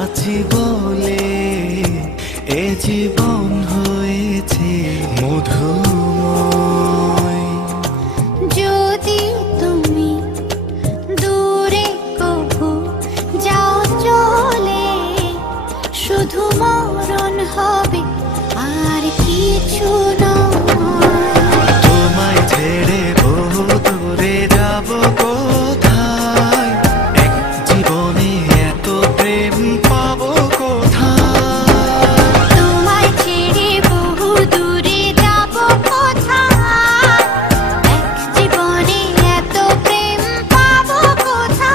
আছি বলে এ জীবন হয়েছে মধুময়। যদি তুমি দূরে কবু যাও চলে, শুধু মরণ হবে আর কিছু নয়। তোমায় ছেড়ে বহু দূরে যাব কোথায়, এক জীবনে এত প্রেম পাবো কোথায়। তোমায় ছেড়ে বহু দূরে যাব কোথায়, এক জীবনে এত প্রেম পাবো কোথায়।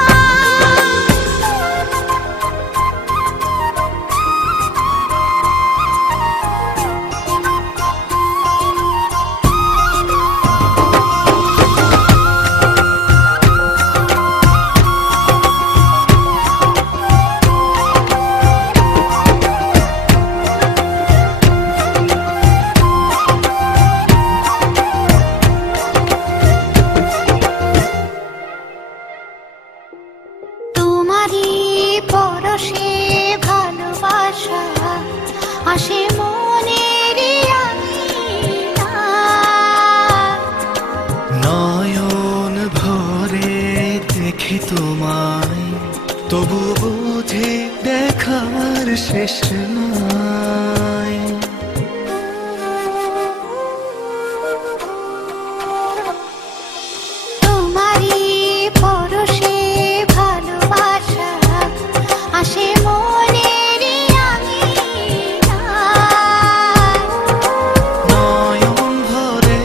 তোমারই পরশে ভালোবাসা আসে মনের আঙিনায়। নয়ন ভরে দেখি তোমায়, তবু বুঝি দেখার শেষ নাই। তোমারই পরশে ভালোবাসা আসে মনের আঙিনায়। নয়ন ভরে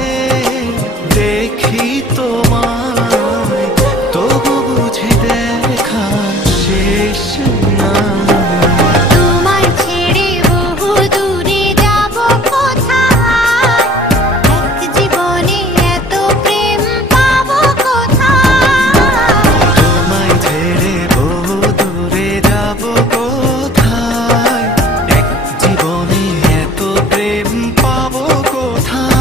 দেখি তোমায়, তবু বুঝি দেখার শেষ নাই। তোমায় ছেড়ে বহু দূরে যাব কোথায়, এক জীবনে এত প্রেম পাবো কোথায়। তোমায় ছেড়ে বহু দূরে যাব কোথায়, এক জীবনে এত প্রেম পাবো কোথায়।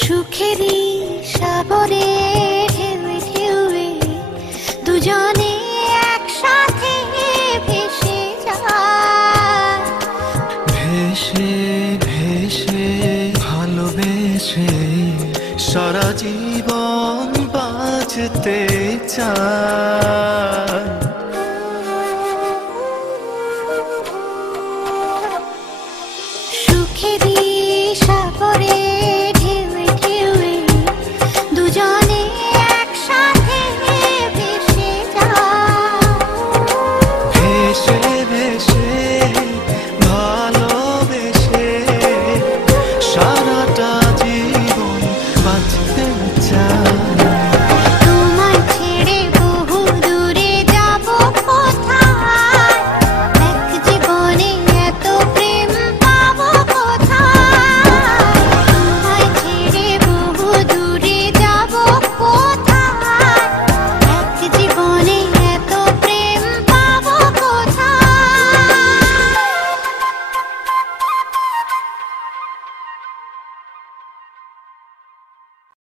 সুখেরই সাগরে ঢেউয়ে ঢেউয়ে দুজনে একসাথে ভেসে যায়। ভেসে ভেসে ভালোবেসে সারা জীবন বাঁচতে চায়।